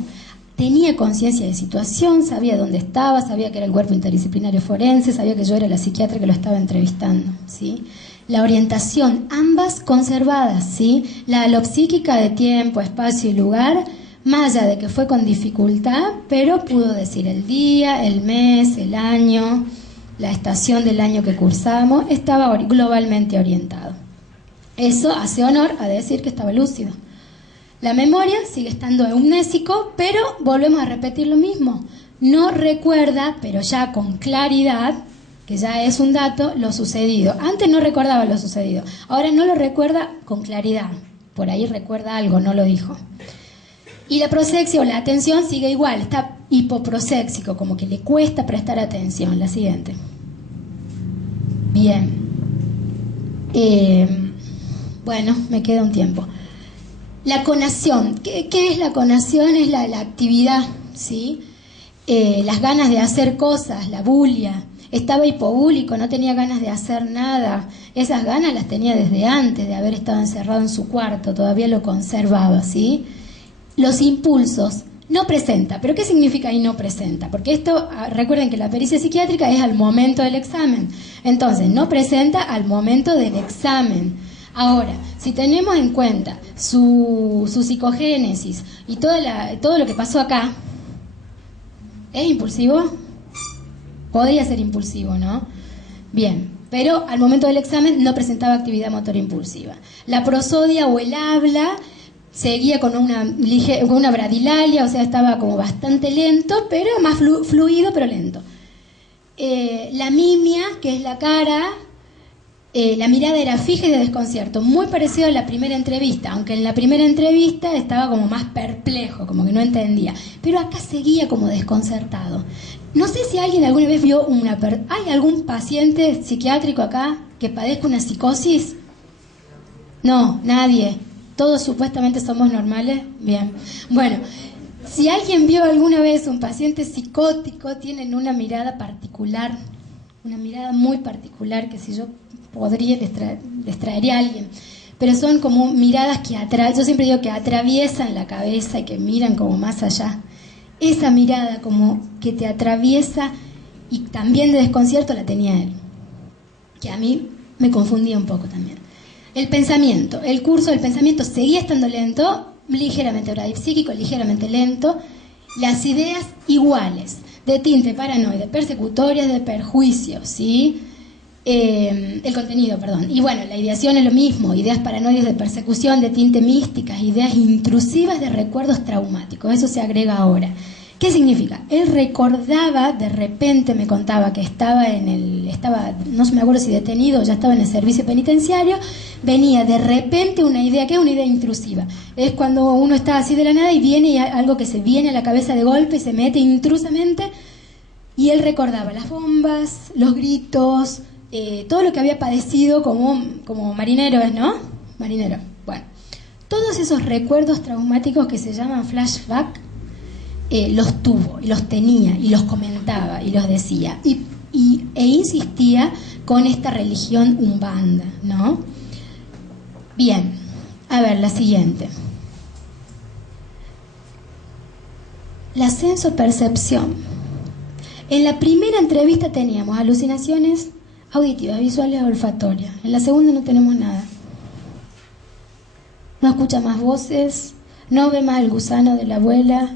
Tenía conciencia de situación, sabía dónde estaba, sabía que era el cuerpo interdisciplinario forense, sabía que yo era la psiquiatra que lo estaba entrevistando, ¿sí? La orientación, ambas conservadas, ¿sí? La alopsíquica de tiempo, espacio y lugar, más allá de que fue con dificultad, pero pudo decir el día, el mes, el año, la estación del año que cursamos, estaba globalmente orientado. Eso hace honor a decir que estaba lúcido. La memoria sigue estando amnésico, pero volvemos a repetir lo mismo. No recuerda, pero ya con claridad, que ya es un dato, lo sucedido. Antes no recordaba lo sucedido, ahora no lo recuerda con claridad. Por ahí recuerda algo, no lo dijo. Y la prosexia o la atención sigue igual, está hipoproséxico, como que le cuesta prestar atención. La siguiente. Bien. Bueno, me queda un tiempo. La conación. ¿Qué es la conación? Es la actividad, ¿sí? Las ganas de hacer cosas, la bulia. Estaba hipobúlico, no tenía ganas de hacer nada. Esas ganas las tenía desde antes de haber estado encerrado en su cuarto, todavía lo conservaba, ¿sí? Los impulsos, no presenta. ¿Pero qué significa ahí no presenta? Porque esto, recuerden que la pericia psiquiátrica es al momento del examen. Entonces, no presenta al momento del examen. Ahora, si tenemos en cuenta su psicogénesis y todo lo que pasó acá, ¿es impulsivo? Podría ser impulsivo, ¿no? Bien, pero al momento del examen no presentaba actividad motora impulsiva. La prosodia o el habla seguía con una bradilalia, o sea, estaba como bastante lento, pero más fluido, pero lento. La mimia, que es la cara, la mirada era fija y de desconcierto, muy parecido a la primera entrevista, aunque en la primera entrevista estaba como más perplejo, como que no entendía, pero acá seguía como desconcertado. No sé si alguien alguna vez vio ¿hay algún paciente psiquiátrico acá que padezca una psicosis? No, nadie. Todos supuestamente somos normales. Bien. Bueno, si alguien vio alguna vez un paciente psicótico, tienen una mirada particular, una mirada muy particular que si yo podría les traería a alguien. Pero son como miradas que yo siempre digo que atraviesan la cabeza y que miran como más allá. Esa mirada como que te atraviesa y también de desconcierto la tenía él, que a mí me confundía un poco también. El pensamiento, el curso del pensamiento seguía estando lento, ligeramente bradipsíquico, ligeramente lento. Las ideas iguales, de tinte paranoide, persecutorias, de perjuicio, ¿sí? El contenido, perdón. Y bueno, la ideación es lo mismo, ideas paranoides de persecución, de tinte místicas, ideas intrusivas de recuerdos traumáticos, eso se agrega ahora. ¿Qué significa? Él recordaba, de repente me contaba que estaba no me acuerdo si detenido o ya estaba en el servicio penitenciario, venía de repente una idea, ¿qué es una idea intrusiva? Es cuando uno está así de la nada y viene algo que se viene a la cabeza de golpe y se mete intrusamente, y él recordaba las bombas, los gritos, todo lo que había padecido como marinero, ¿no? Marinero. Bueno, todos esos recuerdos traumáticos que se llaman flashback, los tuvo, y los tenía, y los comentaba, y los decía, e insistía con esta religión umbanda, ¿no? Bien, a ver, la siguiente. La sensopercepción. En la primera entrevista teníamos alucinaciones auditivas, visuales, olfatorias. En la segunda no tenemos nada. No escucha más voces, no ve más el gusano de la abuela,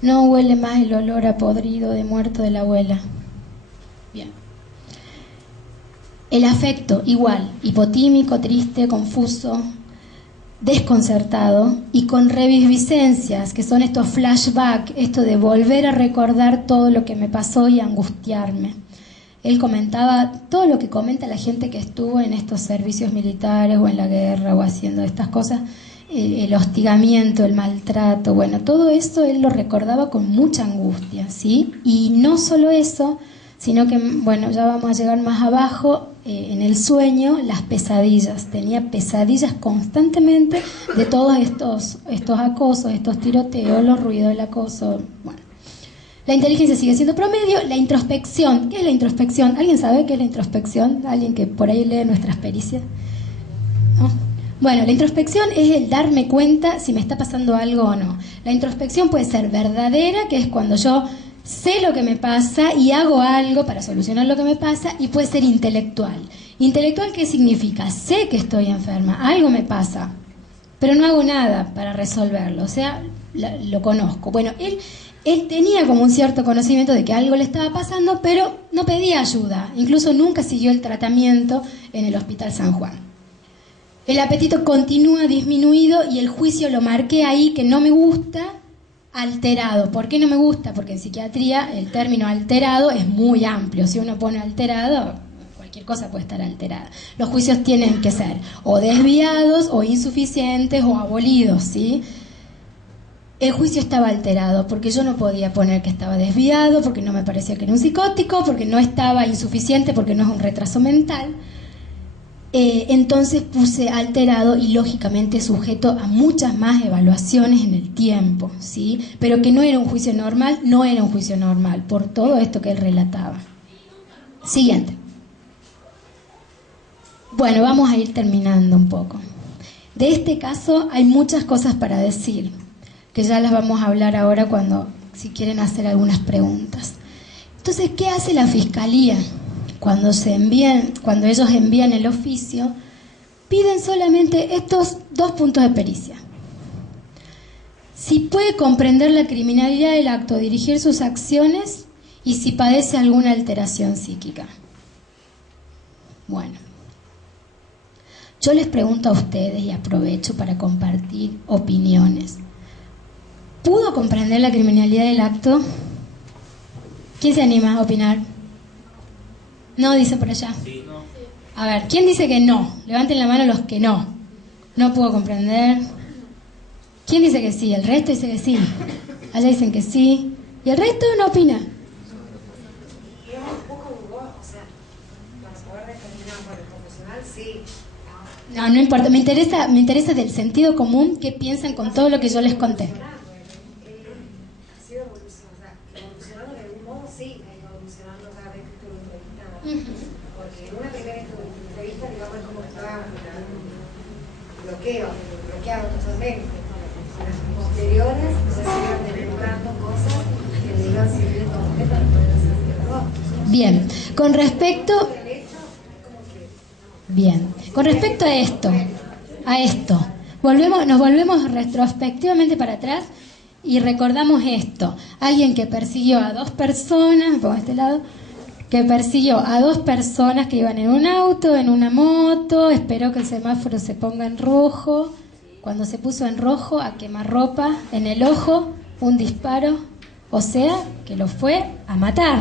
no huele más el olor a podrido de muerto de la abuela. Bien. El afecto, igual, hipotímico, triste, confuso, desconcertado y con reviviscencias, que son estos flashbacks, esto de volver a recordar todo lo que me pasó y angustiarme. Él comentaba todo lo que comenta la gente que estuvo en estos servicios militares o en la guerra o haciendo estas cosas, el hostigamiento, el maltrato, bueno, todo eso él lo recordaba con mucha angustia, ¿sí? Y no solo eso, sino que, bueno, ya vamos a llegar más abajo, en el sueño, las pesadillas. Tenía pesadillas constantemente de todos estos acosos, estos tiroteos, los ruidos del acoso, bueno. La inteligencia sigue siendo promedio. La introspección, ¿qué es la introspección? ¿Alguien sabe qué es la introspección? ¿Alguien que por ahí lee nuestras pericias? ¿No? Bueno, la introspección es el darme cuenta si me está pasando algo o no. La introspección puede ser verdadera, que es cuando yo sé lo que me pasa y hago algo para solucionar lo que me pasa, y puede ser intelectual. ¿Intelectual qué significa? Sé que estoy enferma, algo me pasa, pero no hago nada para resolverlo, o sea, lo conozco. Bueno, él tenía como un cierto conocimiento de que algo le estaba pasando, pero no pedía ayuda, incluso nunca siguió el tratamiento en el Hospital San Juan. El apetito continúa disminuido y el juicio lo marqué ahí, que no me gusta, alterado. ¿Por qué no me gusta? Porque en psiquiatría el término alterado es muy amplio. Si uno pone alterado, cualquier cosa puede estar alterada. Los juicios tienen que ser o desviados, o insuficientes, o abolidos, ¿sí? El juicio estaba alterado porque yo no podía poner que estaba desviado, porque no me parecía que era un psicótico, porque no estaba insuficiente, porque no es un retraso mental. Entonces puse alterado y lógicamente sujeto a muchas más evaluaciones en el tiempo, ¿sí? Pero que no era un juicio normal, no era un juicio normal, por todo esto que él relataba. Siguiente. Bueno, vamos a ir terminando un poco. De este caso hay muchas cosas para decir, que ya las vamos a hablar ahora si quieren hacer algunas preguntas. Entonces, ¿qué hace la Fiscalía? Cuando ellos envían el oficio, piden solamente estos 2 puntos de pericia. Si puede comprender la criminalidad del acto, dirigir sus acciones y si padece alguna alteración psíquica. Bueno, yo les pregunto a ustedes y aprovecho para compartir opiniones. ¿Pudo comprender la criminalidad del acto? ¿Quién se anima a opinar? No, dice por allá. Sí, no. A ver, ¿quién dice que no? Levanten la mano los que no. No pudo comprender. ¿Quién dice que sí? El resto dice que sí. Allá dicen que sí. ¿Y el resto no opina? Es un poco dudoso, o sea, para poder determinar por el profesional, sí. No, no importa. Me interesa del sentido común que piensan con todo lo que yo les conté. Ha sido evolucionando de algún modo, sí, ha ido evolucionando cada vez que estuve entrevistada. Porque en una primera entrevista, digamos, es como que estaba bloqueado totalmente. En las posteriores se siguen desvelando cosas que le iban sirviendo a usted para poder hacer el trabajo. Bien, con respecto a esto, nos volvemos retrospectivamente para atrás y recordamos esto. Alguien que persiguió a 2 personas, me pongo a este lado, que persiguió a 2 personas que iban en un auto, en una moto, esperó que el semáforo se ponga en rojo. Cuando se puso en rojo, a quemarropa en el ojo, un disparo, o sea, que lo fue a matar,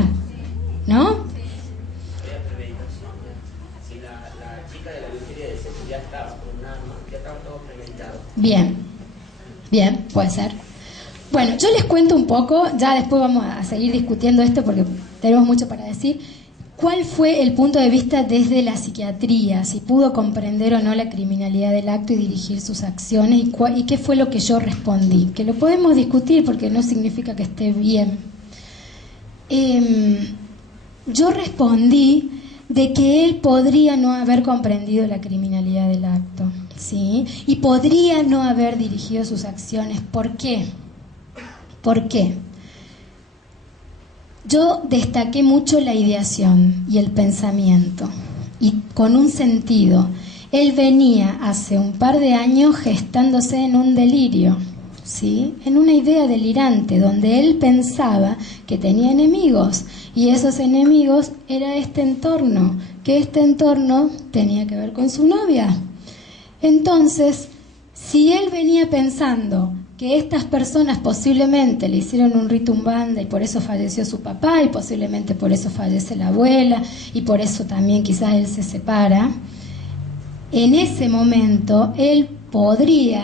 ¿no? Si la chica de la brujería de sexo ya estaba con un arma, ya estaba todo premeditado. Bien, puede ser. Bueno, yo les cuento un poco, ya después vamos a seguir discutiendo esto porque tenemos mucho para decir. ¿Cuál fue el punto de vista desde la psiquiatría? Si pudo comprender o no la criminalidad del acto y dirigir sus acciones, y qué fue lo que yo respondí. Que lo podemos discutir porque no significa que esté bien. Yo respondí de que él podría no haber comprendido la criminalidad del acto, ¿sí? Y podría no haber dirigido sus acciones. ¿Por qué? ¿Por qué? Yo destaqué mucho la ideación y el pensamiento, y con un sentido. Él venía hace un par de años gestándose en un delirio, ¿sí? En una idea delirante, donde él pensaba que tenía enemigos, y esos enemigos era este entorno, que este entorno tenía que ver con su novia. Entonces, si él venía pensando que estas personas posiblemente le hicieron un rito umbanda y por eso falleció su papá y posiblemente por eso fallece la abuela y por eso también quizás él se separa, en ese momento él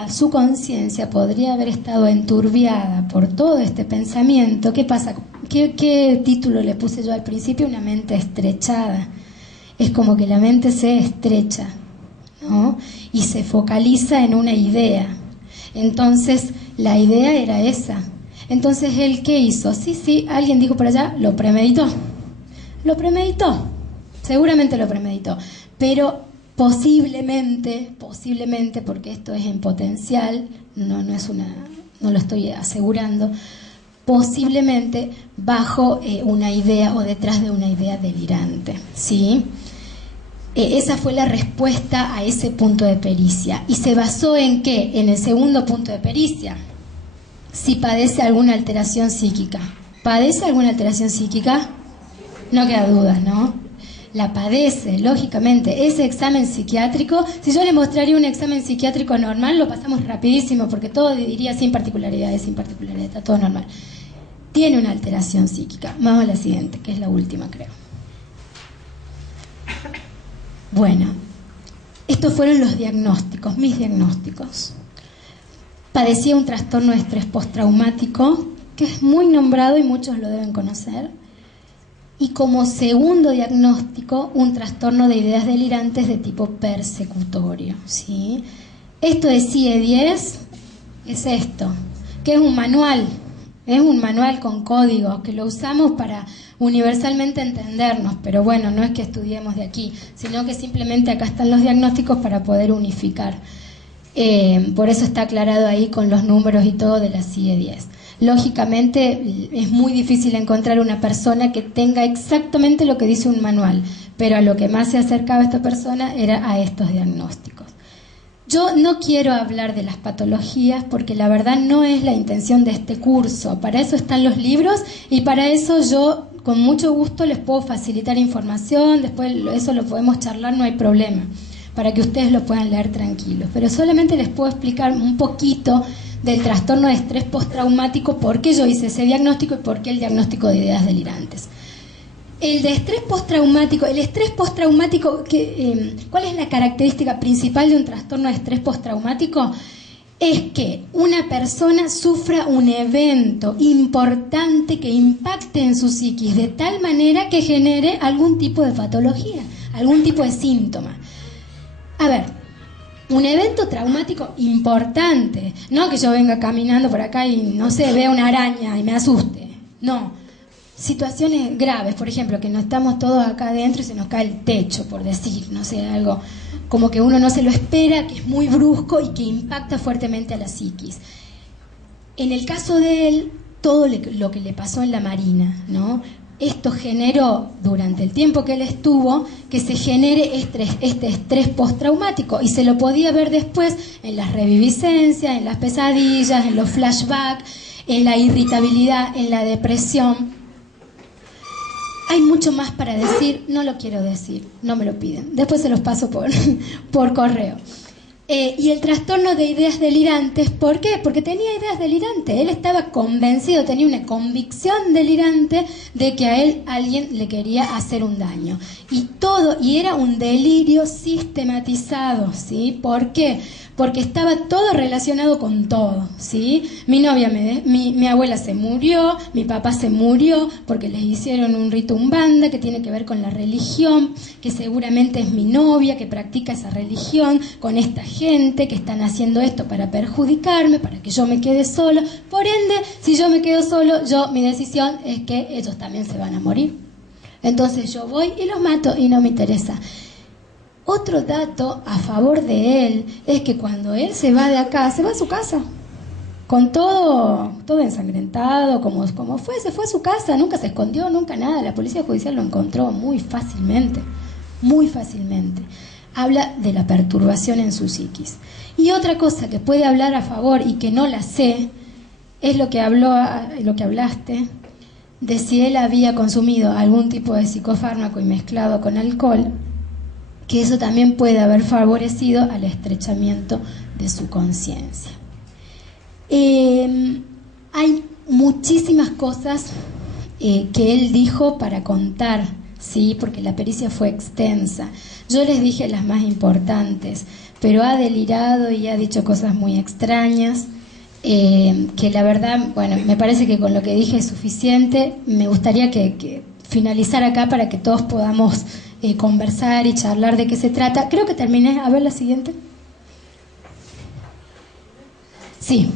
su conciencia podría haber estado enturbiada por todo este pensamiento. ¿Qué pasa? ¿Qué título le puse yo al principio? Una mente estrechada. Es como que la mente se estrecha, ¿no? Y se focaliza en una idea. Entonces, la idea era esa. Entonces, ¿él qué hizo? Sí, alguien dijo por allá, lo premeditó. Lo premeditó. Seguramente lo premeditó. Pero posiblemente, porque esto es en potencial, no lo estoy asegurando, posiblemente bajo una idea o detrás de una idea delirante, ¿sí? Esa fue la respuesta a ese punto de pericia. ¿Y se basó en qué? En el segundo punto de pericia. Si padece alguna alteración psíquica. ¿Padece alguna alteración psíquica? No queda duda, ¿no? La padece, lógicamente. Ese examen psiquiátrico, si yo le mostraría un examen psiquiátrico normal, lo pasamos rapidísimo, porque todo diría sin particularidades, está todo normal. Tiene una alteración psíquica. Vamos a la siguiente, que es la última, creo. Bueno, estos fueron los diagnósticos, mis diagnósticos. Padecía un trastorno de estrés postraumático, que es muy nombrado y muchos lo deben conocer. Y como segundo diagnóstico, un trastorno de ideas delirantes de tipo persecutorio, ¿sí? Esto de CIE-10 es esto, que es un manual con códigos, que lo usamos para universalmente entendernos, pero bueno, no es que estudiemos de aquí, sino que simplemente acá están los diagnósticos para poder unificar. Por eso está aclarado ahí con los números y todo de la CIE-10. Lógicamente es muy difícil encontrar una persona que tenga exactamente lo que dice un manual, pero a lo que más se acercaba esta persona era a estos diagnósticos. Yo no quiero hablar de las patologías porque la verdad no es la intención de este curso. Para eso están los libros y para eso yo con mucho gusto les puedo facilitar información, después eso lo podemos charlar, no hay problema, para que ustedes lo puedan leer tranquilos. Pero solamente les puedo explicar un poquito del trastorno de estrés postraumático, por qué yo hice ese diagnóstico y por qué el diagnóstico de ideas delirantes. El estrés postraumático, ¿cuál es la característica principal de un trastorno de estrés postraumático? Es que una persona sufra un evento importante que impacte en su psiquis de tal manera que genere algún tipo de patología, algún tipo de síntoma. A ver, un evento traumático importante, no que yo venga caminando por acá y no sé, vea una araña y me asuste, no. Situaciones graves, por ejemplo, que no estamos todos acá adentro y se nos cae el techo, por decir, no sé, algo como que uno no se lo espera, que es muy brusco y que impacta fuertemente a la psiquis. En el caso de él, todo lo que le pasó en la Marina, ¿no? Esto generó, durante el tiempo que él estuvo, que se genere este estrés postraumático, y se lo podía ver después en las reviviscencias, en las pesadillas, en los flashbacks, en la irritabilidad, en la depresión. Hay mucho más para decir, no lo quiero decir, no me lo piden. Después se los paso por correo. Y el trastorno de ideas delirantes, ¿por qué? Porque tenía ideas delirantes. Él estaba convencido, tenía una convicción delirante de que a él alguien le quería hacer un daño. Y era un delirio sistematizado, ¿sí? ¿Por qué? Porque estaba todo relacionado con todo, ¿sí? Mi abuela se murió, mi papá se murió porque les hicieron un rito umbanda que tiene que ver con la religión, que seguramente es mi novia que practica esa religión, con esta gente que están haciendo esto para perjudicarme, para que yo me quede solo. Por ende, si yo me quedo solo, mi decisión es que ellos también se van a morir. Entonces yo voy y los mato y no me interesa. Otro dato a favor de él es que cuando él se va de acá, se va a su casa, con todo ensangrentado, como fue, se fue a su casa, nunca se escondió, nunca nada. La policía judicial lo encontró muy fácilmente, muy fácilmente. Habla de la perturbación en su psiquis. Y otra cosa que puede hablar a favor y que no la sé, es lo que hablaste, de si él había consumido algún tipo de psicofármaco y mezclado con alcohol, que eso también puede haber favorecido al estrechamiento de su conciencia. Hay muchísimas cosas que él dijo para contar, ¿sí? Porque la pericia fue extensa. Yo les dije las más importantes, pero ha delirado y ha dicho cosas muy extrañas, que la verdad, bueno, me parece que con lo que dije es suficiente. Me gustaría que finalizar acá para que todos podamos conversar y charlar de qué se trata. Creo que terminé. A ver la siguiente. Sí.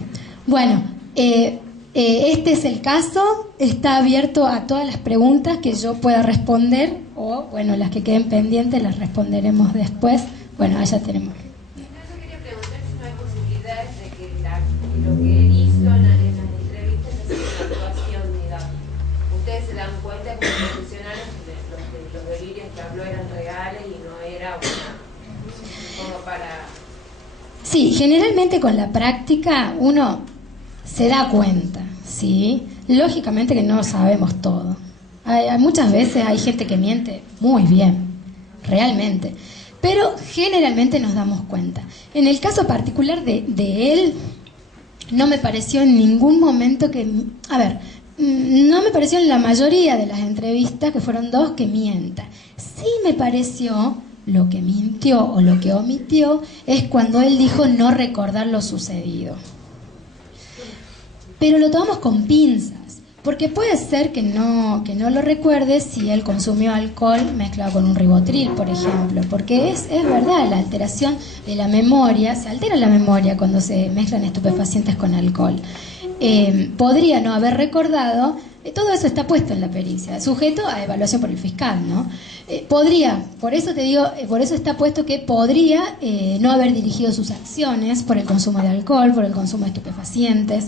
Bueno, este es el caso. Está abierto a todas las preguntas que yo pueda responder, o bueno, las que queden pendientes las responderemos después. Bueno, allá tenemos. Yo quería preguntar si no hay posibilidades de que lo que él hizo en las entrevistas es una actuación, digamos. Ustedes se dan cuenta como profesionales que los delirios que habló eran reales y no era da como para... Sí, generalmente con la práctica uno se da cuenta, ¿sí? Lógicamente que no sabemos todo. Muchas veces hay gente que miente muy bien, realmente. Pero generalmente nos damos cuenta. En el caso particular de él, no me pareció en ningún momento que... A ver, no me pareció en la mayoría de las entrevistas, que fueron 2, que mienta. Sí me pareció... Lo que mintió o lo que omitió es cuando él dijo no recordar lo sucedido. Pero lo tomamos con pinzas, porque puede ser que no lo recuerde si él consumió alcohol mezclado con un ribotril, por ejemplo, porque es verdad, la alteración de la memoria, se altera la memoria cuando se mezclan estupefacientes con alcohol. Podría no haber recordado, todo eso está puesto en la pericia, sujeto a evaluación por el fiscal, ¿no? Podría, por eso te digo, por eso está puesto que podría no haber dirigido sus acciones por el consumo de alcohol, por el consumo de estupefacientes.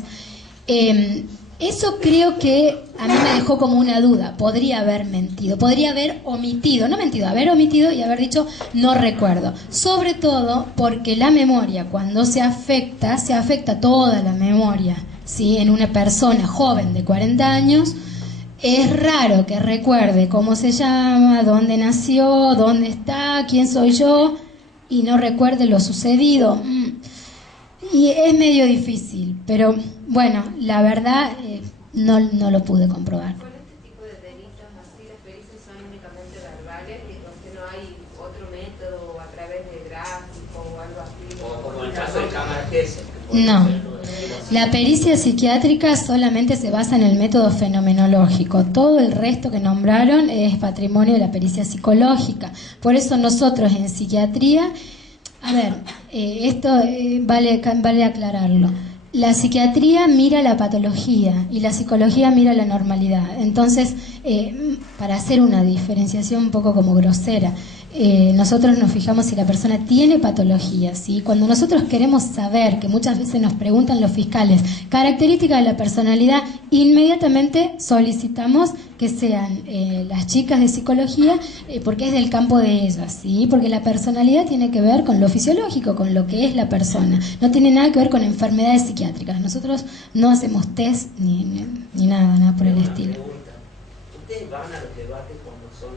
Eso creo que a mí me dejó como una duda. Podría haber mentido, podría haber omitido, no mentido, haber omitido y haber dicho no recuerdo. Sobre todo porque la memoria, cuando se afecta toda la memoria, ¿sí? En una persona joven de 40 años, es raro que recuerde cómo se llama, dónde nació, dónde está, quién soy yo, y no recuerde lo sucedido. Y es medio difícil, pero bueno, la verdad no lo pude comprobar. Con este tipo de delitos, así las pericias son únicamente verbales, y que no hay otro método a través de gráfico o algo así. O como el caso de cámara Gesell. No. La pericia psiquiátrica solamente se basa en el método fenomenológico. Todo el resto que nombraron es patrimonio de la pericia psicológica. Por eso nosotros en psiquiatría, a ver, esto vale aclararlo. La psiquiatría mira la patología y la psicología mira la normalidad. Entonces, para hacer una diferenciación un poco como grosera, nosotros nos fijamos si la persona tiene patología, ¿sí? Cuando nosotros queremos saber, que muchas veces nos preguntan los fiscales, características de la personalidad, inmediatamente solicitamos que sean las chicas de psicología, porque es del campo de ellas, ¿sí? Porque la personalidad tiene que ver con lo fisiológico, con lo que es la persona, no tiene nada que ver con enfermedades psiquiátricas. Nosotros no hacemos test ni nada por el estilo. ¿Ustedes van a los debates cuando son,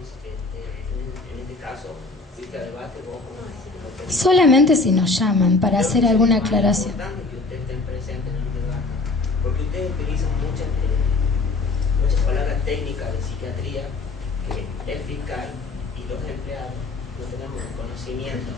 en este caso, fuiste a debate vos? Solamente si nos llaman para hacer alguna aclaración. Es importante que ustedes estén presentes en el debate, porque ustedes utilizan muchas palabras técnicas de psiquiatría que el fiscal y los empleados no tenemos conocimiento.